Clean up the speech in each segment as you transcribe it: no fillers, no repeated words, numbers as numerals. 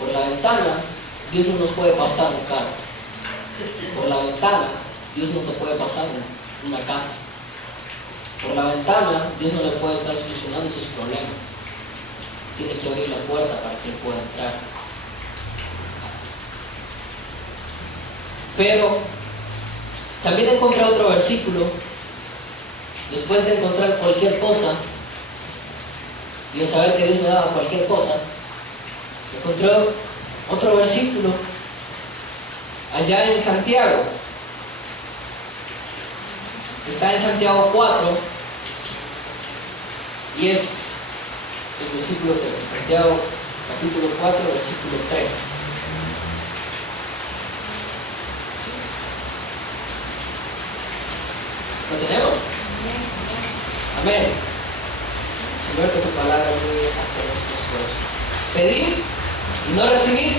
Por la ventana, Dios no nos puede pasar un carro. Por la ventana, Dios no te puede pasar una casa. Por la ventana, Dios no le puede estar solucionando sus problemas. Tiene que abrir la puerta para que él pueda entrar. Pero también encontré otro versículo. Después de encontrar cualquier cosa, y de saber que Dios me daba cualquier cosa, encontré otro versículo allá en Santiago. Está en Santiago 4 y es el versículo 3. Santiago capítulo 4, versículo 3. ¿Lo tenemos? Amén. Señor, que tu palabra llegue hacia nuestros corazones. Pedid y no recibid,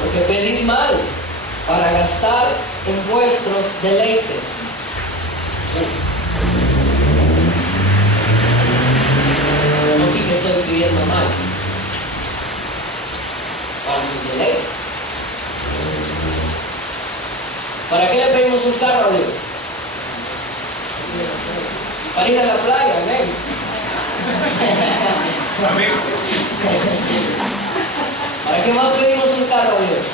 porque pedís mal para gastar en vuestros deleites. No, sí que estoy pidiendo mal para mis deleites. ¿Para qué le pedimos un carro a Dios? Para ir a la playa, amén. ¿Para qué más pedimos un carro a Dios?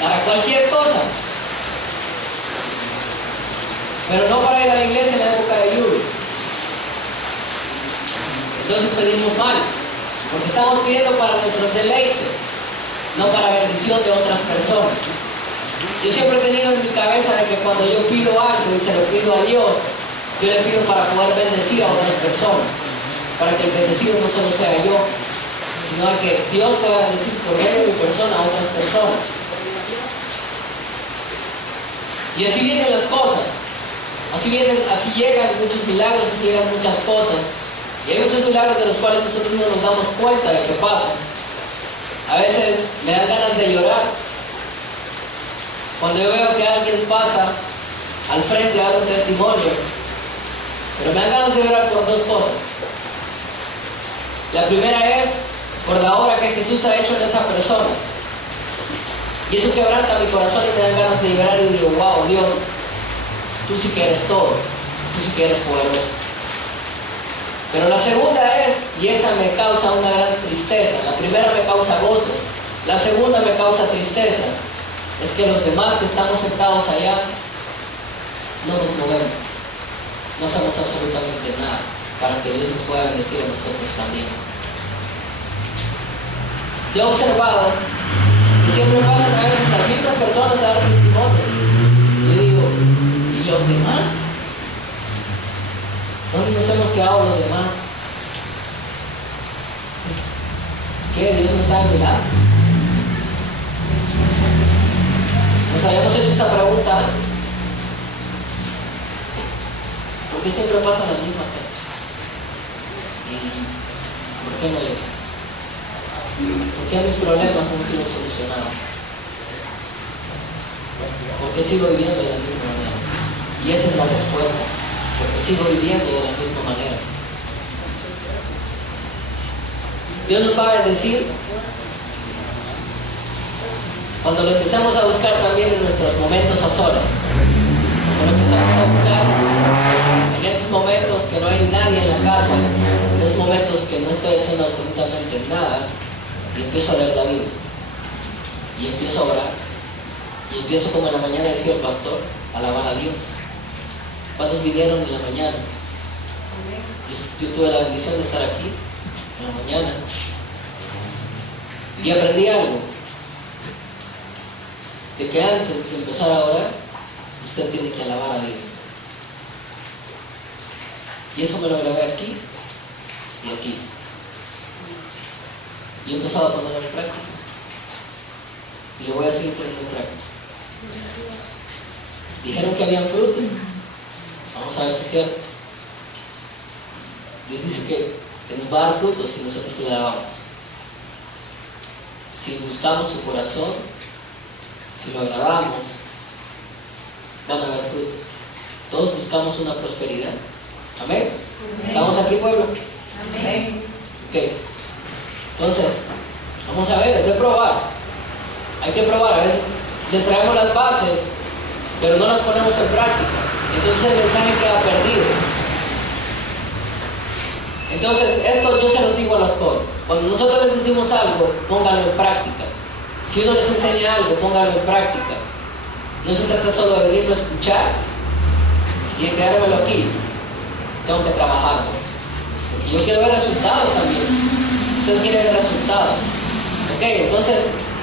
Para cualquier cosa. Pero no para ir a la iglesia en la época de lluvia. Entonces pedimos mal, porque estamos pidiendo para nuestros deleites, no para bendición de otras personas. Yo siempre he tenido en mi cabeza de que cuando yo pido algo y se lo pido a Dios, yo le pido para poder bendecir a otras personas, para que el bendecido no solo sea yo, sino que Dios pueda bendecir por medio de mi persona a otras personas. Y así vienen las cosas, así llegan muchos milagros, así llegan muchas cosas. Y hay muchos milagros de los cuales nosotros no nos damos cuenta de que pasan. A veces me dan ganas de llorar cuando yo veo que alguien pasa al frente a dar un testimonio, pero me dan ganas de llorar por dos cosas. La primera es por la obra que Jesús ha hecho en esa persona, y eso quebranta mi corazón y me dan ganas de llorar y digo, wow, Dios, tú sí que eres todo, tú sí que eres poderoso. Pero la segunda es, y esa me causa una gran tristeza. La primera me causa gozo, la segunda me causa tristeza. Es que los demás que estamos sentados allá no nos movemos, no hacemos absolutamente nada para que Dios nos pueda bendecir a nosotros también. Yo he observado que siempre pasan a veces las mismas personas a dar testimonio. Yo digo, ¿y los demás? ¿Dónde nos hemos quedado los demás? ¿Qué? ¿Dios no está mirando? ¿Nos habíamos hecho esta pregunta? ¿Por qué siempre pasan las mismas cosas? ¿Y por qué no yo? ¿Por qué mis problemas no han sido solucionados? ¿Por qué sigo viviendo de la misma manera? Y esa es la respuesta. Porque sigo viviendo de la misma manera. Dios nos va a bendecir cuando lo empezamos a buscar también en nuestros momentos a solas. Cuando lo empezamos a buscar en esos momentos que no hay nadie en la casa, en esos momentos que no estoy haciendo absolutamente nada, y empiezo a leer la Biblia, y empiezo a orar, y empiezo, como en la mañana decía el pastor, a alabar a Dios. ¿Cuántos vinieron en la mañana? Yo tuve la bendición de estar aquí en la mañana y aprendí algo, de que antes de empezar a orar usted tiene que alabar a Dios, y eso me lo grabé aquí y aquí, y he empezado a ponerlo en práctica y lo voy a seguir poniendo en práctica. Dijeron que habían frutos. Vamos a ver si es cierto. Dios dice que nos va a dar frutos si nosotros le alabamos. Si buscamos su corazón, si lo agradamos, van a haber frutos. Todos buscamos una prosperidad. Amén. ¿Estamos aquí, pueblo? Amén. Ok. Entonces, vamos a ver, es de probar. Hay que probar. A veces le traemos las bases, pero no las ponemos en práctica. Entonces el mensaje queda perdido. Entonces, esto yo se los digo a los jóvenes. Cuando nosotros les decimos algo, pónganlo en práctica. Si uno les enseña algo, pónganlo en práctica. No se trata solo de venirlo a escuchar y de quedármelo aquí. Tengo que trabajarlo. Porque yo quiero ver resultados también. Ustedes quieren ver resultados. Ok, entonces,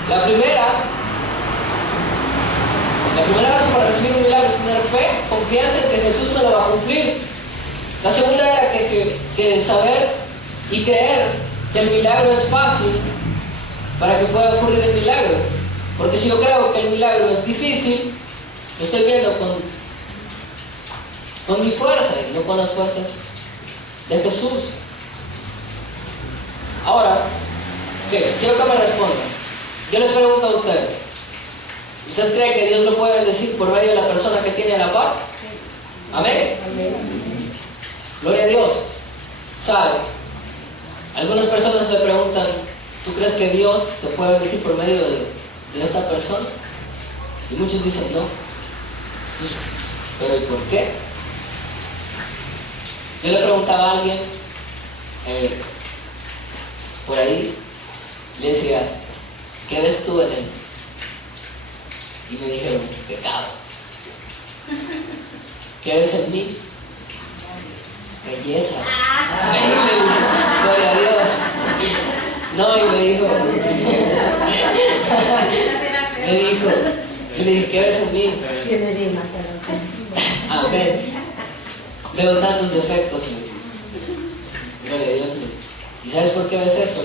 la primera razón para recibir un milagro es tener fe, confianza en que Jesús me lo va a cumplir. La segunda era que saber y creer que el milagro es fácil para que pueda ocurrir el milagro. Porque si yo creo que el milagro es difícil, lo estoy viendo con mi fuerza y no con las fuerzas de Jesús. Ahora, quiero que me respondan. Yo les pregunto a ustedes. ¿Ustedes creen que Dios lo puede decir por medio de la persona que tiene a la par? Amén. Gloria a Dios. ¿Sabe? Algunas personas le preguntan, ¿tú crees que Dios te puede decir por medio de esta persona? Y muchos dicen no. ¿Pero y por qué? Yo le preguntaba a alguien por ahí, le decía, ¿qué ves tú en él? Y me dijeron, pecado. ¿Qué ves en mí? Belleza. Gloria a Dios. No, y me dijo, yo le dije, ¿qué ves en mí? Amén. Veo tantos defectos. Gloria a Dios. ¿Y sabes por qué ves eso?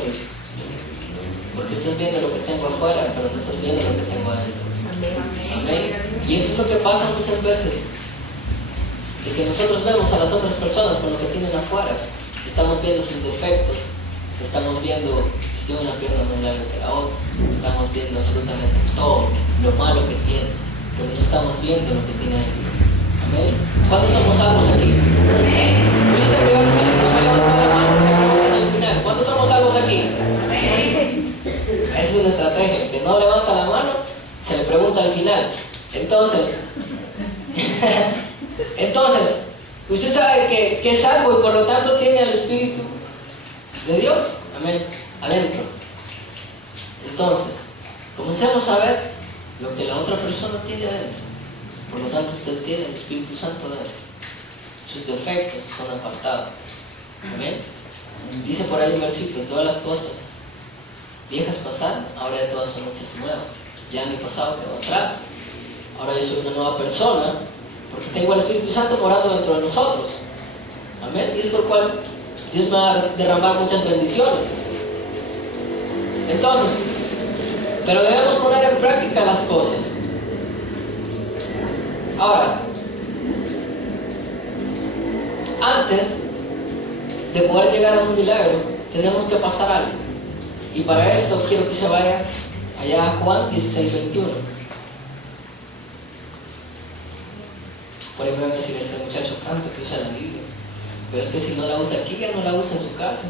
Porque estás viendo lo que tengo afuera, pero no estás viendo lo que tengo adentro. Amén. Y eso es lo que pasa muchas veces. De que nosotros vemos a las otras personas con lo que tienen afuera. Estamos viendo sus defectos. Estamos viendo si tiene una pierna más larga que la otra. Estamos viendo absolutamente todo lo malo que tiene. Pero no estamos viendo lo que tiene ahí. Amén. ¿Cuántos somos salvos aquí? Amén. ¿Cuántos somos salvos aquí? Amén. Esa es una estrategia. Que no levanta la mano, se le pregunta al final. Entonces, usted sabe que es salvo y por lo tanto tiene al Espíritu de Dios. Amén. Adentro. Entonces, comencemos a ver lo que la otra persona tiene adentro. Por lo tanto, usted tiene el Espíritu Santo adentro. Sus defectos son apartados. Amén. Dice por ahí un versículo, todas las cosas viejas pasaron, ahora ya todas son hechas nuevas. Ya mi pasado quedó atrás. Ahora yo soy una nueva persona, porque tengo el Espíritu Santo morando dentro de nosotros. Amén. Y es por cual Dios me va a derramar muchas bendiciones. Entonces, pero debemos poner en práctica las cosas. Ahora, antes de poder llegar a un milagro, tenemos que pasar algo. Y para esto quiero que se vaya allá a Juan 16:21. Por ahí me van a decir, este muchacho canta que usa la Biblia. Pero es que si no la usa aquí, ya no la usa en su casa.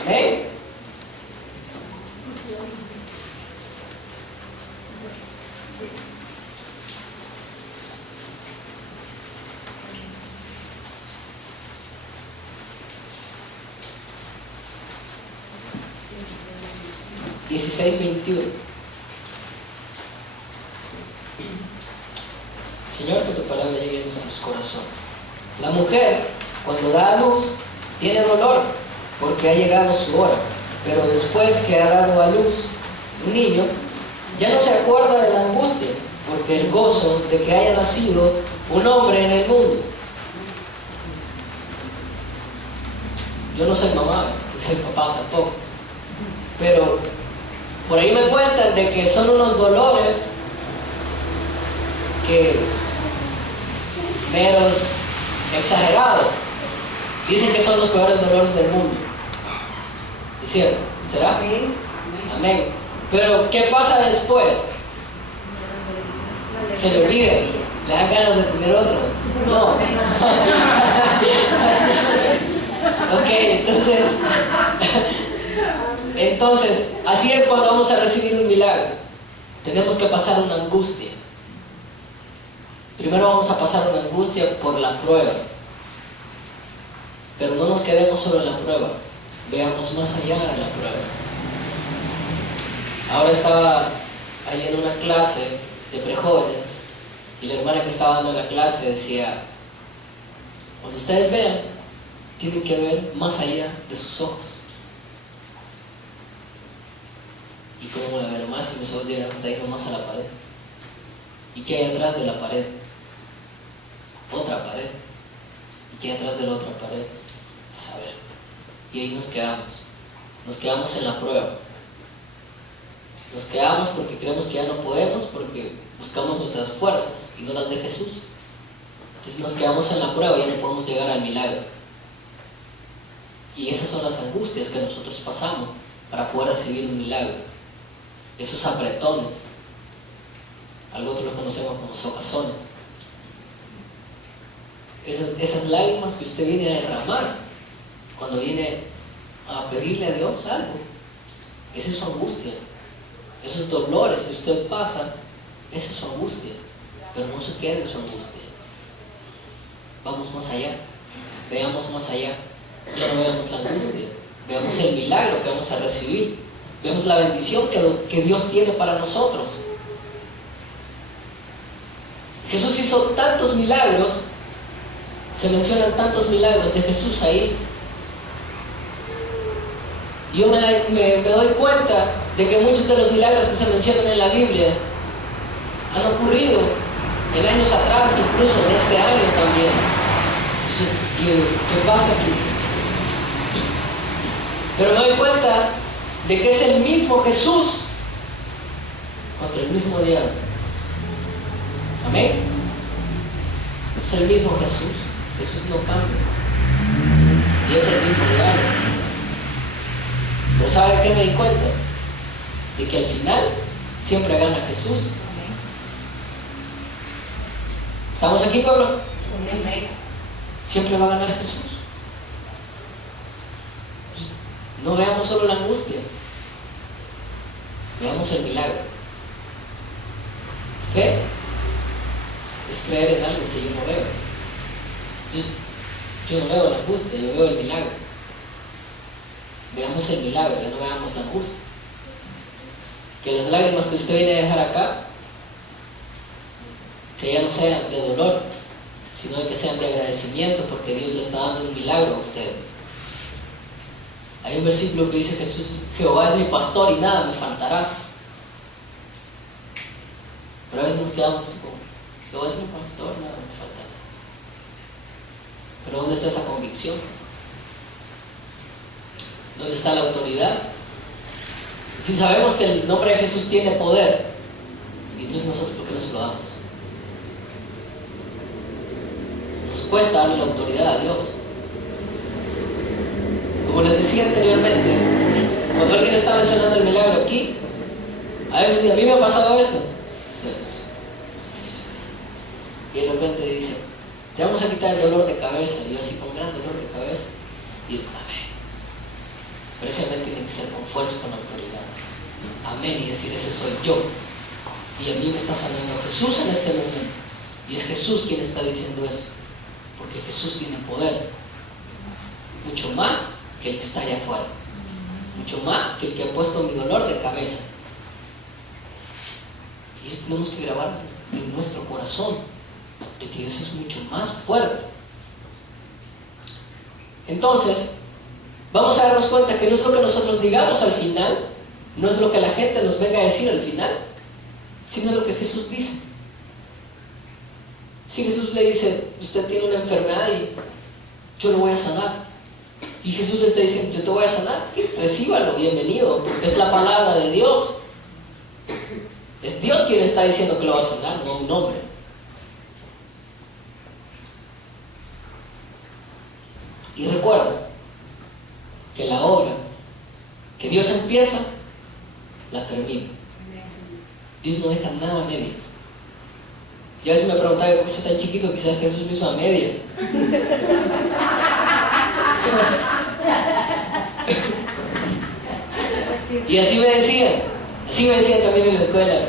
Amén. Juan 16:21. Señor, que tu palabra llegue a nuestros corazones. La mujer, cuando da a luz, tiene dolor, porque ha llegado su hora. Pero después que ha dado a luz un niño, ya no se acuerda de la angustia, porque el gozo de que haya nacido un hombre en el mundo. Yo no soy mamá, no soy papá tampoco. Pero por ahí me cuentan de que son unos dolores que meros exagerados. Dicen que son los peores dolores del mundo. ¿Es cierto? ¿Será? Amén. Amén. Pero ¿qué pasa después? Se le olvida. Le dan ganas de tener otro. No. Ok, entonces, así es cuando vamos a recibir un milagro. Tenemos que pasar una angustia. Primero vamos a pasar una angustia por la prueba. Pero no nos quedemos solo en la prueba. Veamos más allá de la prueba. Ahora estaba ahí en una clase de prejóvenes y la hermana que estaba dando la clase decía: cuando ustedes vean, tienen que ver más allá de sus ojos. Y cómo la ver más, y mis ojos llegan hasta ahí nomás a la pared. ¿Y qué hay atrás de la pared? Otra pared. ¿Y qué hay atrás de la otra pared? A saber. Y ahí nos quedamos. Nos quedamos en la prueba. Nos quedamos porque creemos que ya no podemos, porque buscamos nuestras fuerzas y no las de Jesús. Entonces nos quedamos en la prueba y ya no podemos llegar al milagro. Y esas son las angustias que nosotros pasamos para poder recibir un milagro. Esos apretones. Algo que lo conocemos como socazones. Esas lágrimas que usted viene a derramar cuando viene a pedirle a Dios algo. Esa es su angustia. Esos dolores que usted pasa, esa es su angustia. Pero no se quede en su angustia. Vamos más allá. Veamos más allá. Ya no veamos la angustia. Veamos el milagro que vamos a recibir. Vemos la bendición que Dios tiene para nosotros. Jesús hizo tantos milagros. Se mencionan tantos milagros de Jesús ahí. Yo me doy cuenta de que muchos de los milagros que se mencionan en la Biblia han ocurrido en años atrás, incluso en este año también. Entonces, ¿qué pasa aquí? Pero me doy cuenta de que es el mismo Jesús contra el mismo diablo. Amén. Es el mismo Jesús. Jesús no cambia. Y es el mismo diablo. Pero ¿sabe qué me di cuenta? De que al final siempre gana Jesús. ¿Estamos aquí, pueblo? Siempre va a ganar Jesús. No veamos solo la angustia, veamos el milagro. Fe es creer en algo que yo no veo. Yo no veo la angustia, yo veo el milagro. Veamos el milagro, ya no veamos la angustia. Que las lágrimas que usted viene a dejar acá, que ya no sean de dolor, sino que sean de agradecimiento, porque Dios le está dando un milagro a usted. Hay un versículo que dice: Jesús, Jehová es mi pastor y nada me faltarás. Pero a veces nos quedamos así como: Jehová es mi pastor, nada me faltará. Pero ¿dónde está esa convicción? ¿Dónde está la autoridad? Si sabemos que el nombre de Jesús tiene poder, entonces nosotros ¿por qué no se lo damos? Nos cuesta darle la autoridad a Dios. Como les decía anteriormente, cuando alguien está mencionando el milagro aquí, a veces a mí me ha pasado eso. Y de repente dice: te vamos a quitar el dolor de cabeza. Y yo así con gran dolor de cabeza. Y digo: amén. Precisamente tiene que ser con fuerza, con autoridad. Amén. Y decir: ese soy yo. Y a mí me está sanando Jesús en este momento. Y es Jesús quien está diciendo eso. Porque Jesús tiene poder. Mucho más que el que está allá afuera. Mucho más que el que ha puesto mi dolor de cabeza. Y eso tenemos que grabar en nuestro corazón, de que Dios es mucho más fuerte. Entonces, vamos a darnos cuenta que no es lo que nosotros digamos al final, no es lo que la gente nos venga a decir al final, sino lo que Jesús dice. Si Jesús le dice: usted tiene una enfermedad y yo lo voy a sanar, y Jesús le está diciendo: yo te voy a sanar, recíbalo, bienvenido, porque es la palabra de Dios. Es Dios quien está diciendo que lo va a sanar, no un hombre. Y recuerda que la obra que Dios empieza, la termina. Dios no deja nada a medias. Y a veces me preguntaba: ¿por qué soy tan chiquito? Quizás Jesús lo hizo a medias. Y así me decían también en la escuela.